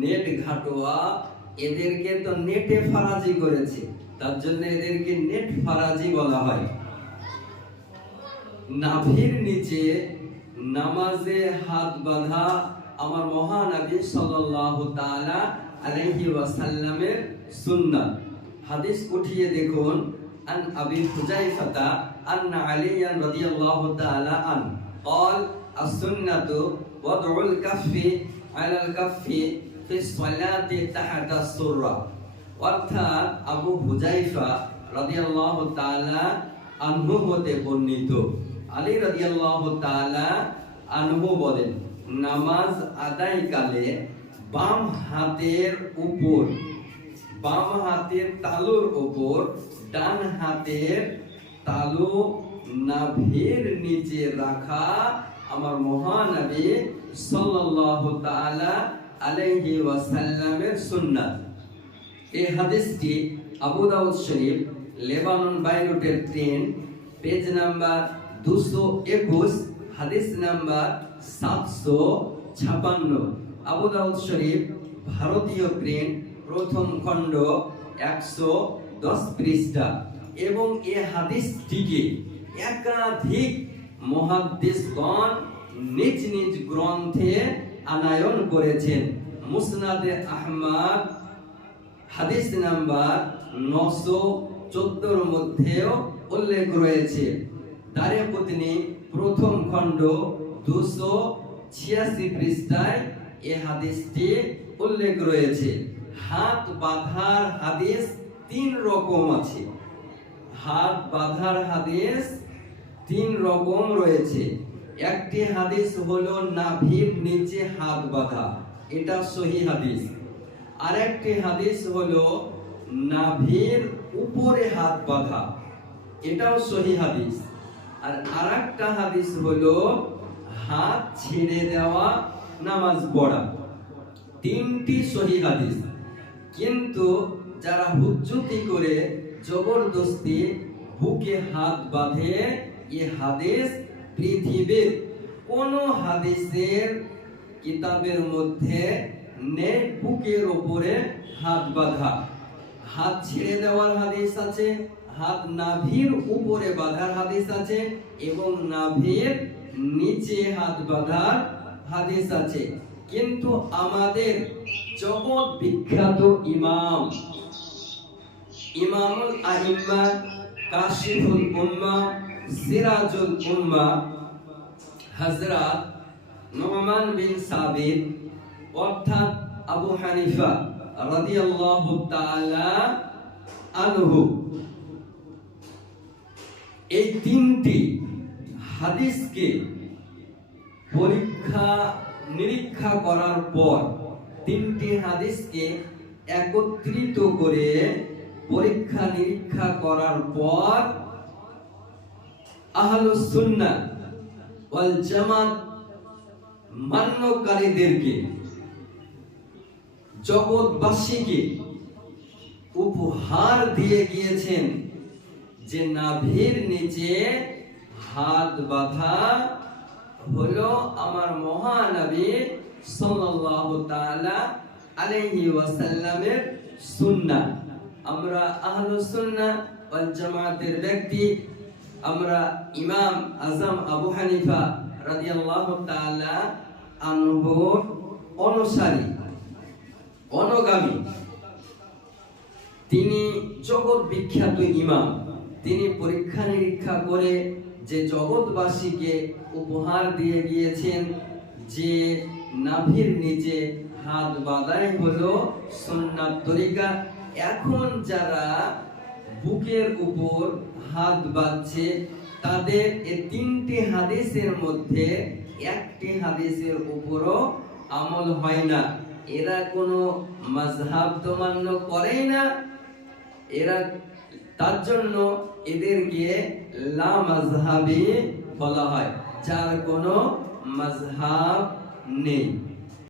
Net ঘাটোয়া, এদেরকে তো নেটে ফারাজি করেছে, তার জন্য এদেরকে নেট ফারাজি বলা হয়। নাভির নিচে নামাজে হাত বাঁধা আমার মহানবী সাল্লাল্লাহু তাআলা আলাইহি ওয়াসাল্লামের সুন্নাত। হাদিস উঠিয়ে দেখুন, আন আবি হুযায়ফা আন্না আলিয়ান রাদিয়াল্লাহু তাআলা আন قال السنة وضع الكف على الكف في الصلاة تحت السرة। অর্থাৎ আবু হুযায়ফা রাদিয়াল্লাহু তাআলা আনহু হতে বর্ণিত, আলী রাদিয়াল্লাহু তাআলা আনহু বলেন, নামাজ আদায়কালে বাম হাতের উপর, বাম হাতের তালুর উপর ডান হাতের তালু নাভির নিচে রাখা আমার মহানবী সাল্লাল্লাহু তাআলা আলাইহি ওয়াসাল্লামের সুন্নাত। এই হাদিসটি আবু দাউদ শরীফ, লেবানন বাইরুটের 3, পেজ নাম্বার 221, হাদিস নাম্বার 756। আবু দাউদ শরীফ ভারতীয় প্রিন্ট, প্রথম খণ্ড, 110 পৃষ্ঠা। এবং এই হাদিসটিকে একাধিক মুহাদ্দিসগণ নিজ নিজ গ্রন্থে আনয়ন করেছেন। মুসনাদে আহমদ হাদিস নাম্বার 914 মধ্যেও উল্লেখ রয়েছে। দারিকুতনি প্রথম খণ্ড 286 পৃষ্ঠায় এই হাদিসটি উল্লেখ রয়েছে। হাত বাঁধার হাদিস 3 রকম আছে। হাত বাঁধার হাদিস 3 রকম রয়েছে। একটি হাদিস হলো নাভির নিচে হাত বাঁধা, এটা সহিহ হাদিস। আরেকটি হাদিস হলো নাভির উপরে হাত বাঁধা, এটাও সহিহ হাদিস। আর আরেকটা হাদিস হলো হাত ছেড়ে দেওয়া নামাজ পড়া। 3টি সহিহ হাদিস। কিন্তু যারা হুজ্জতি করে জবরদস্তি বুকে হাত বাঁধে, এই হাদিস পৃথিবীর কোন হাদিসের কিতাবের মধ্যে নেই বুকের উপরে হাত বাঁধা। হাত ছেড়ে দেওয়ার হাদিস আছে, হাত নাভির উপরে বাঁধার হাদিস আছে, এবং নাভির নিচে হাত বাঁধার হাদিস আছে। কিন্তু আমাদের জগৎ বিখ্যাত ইমাম, ইমামুল আইম্মা, কাশিফুল উম্মাহ, সিরাজুল উম্মাহ হযরত নুমান বিন সাবিত অর্থাৎ আবু হানিফা রাদিয়াল্লাহু তাআলা আনহু এই 3টি হাদিসকে পরীক্ষা নিরীক্ষা করার পর, 3টি হাদিসকে একত্রিত করে পরীক্ষা নিরীক্ষা করার পর আহলুস সুন্নাহ ওয়াল জামাত মান্যকারীদেরকে, জগৎবাসীকে উপহার দিয়ে গিয়েছেন যে নাভির নিচে হাত বাঁধা হলো আমার মহানবী সাল্লাল্লাহু তাআলা আলাইহি ওয়াসাল্লামের সুন্নাহ। আমরা আহলুস সুন্নাহ ওয়াল জামাতের ব্যক্তি, আমরা ইমাম আজম আবু হানিফা রাদিয়াল্লাহু তাআলা আনহুর অনুসারী, অনুগামী। তিনি জগৎ বিখ্যাত ইমাম। তিনি পরীক্ষা নিরীক্ষা করে যে জগৎবাসীকে উপহার দিয়ে গিয়েছেন যে নাভির নিচে হাত বাঁধাই হলো সুন্নাত তরিকা। এখন যারা বুকের উপর হাত বাঁধছে, তাদের এই 3টি হাদিসের মধ্যে একটি হাদিসের উপরও আমল হয় না। এরা কোনো মাযহাব তো মান্য করেই না, এরা তার জন্য এদেরকে লা মাযহাবী বলা হয়, যার কোনো মাযহাব নেই।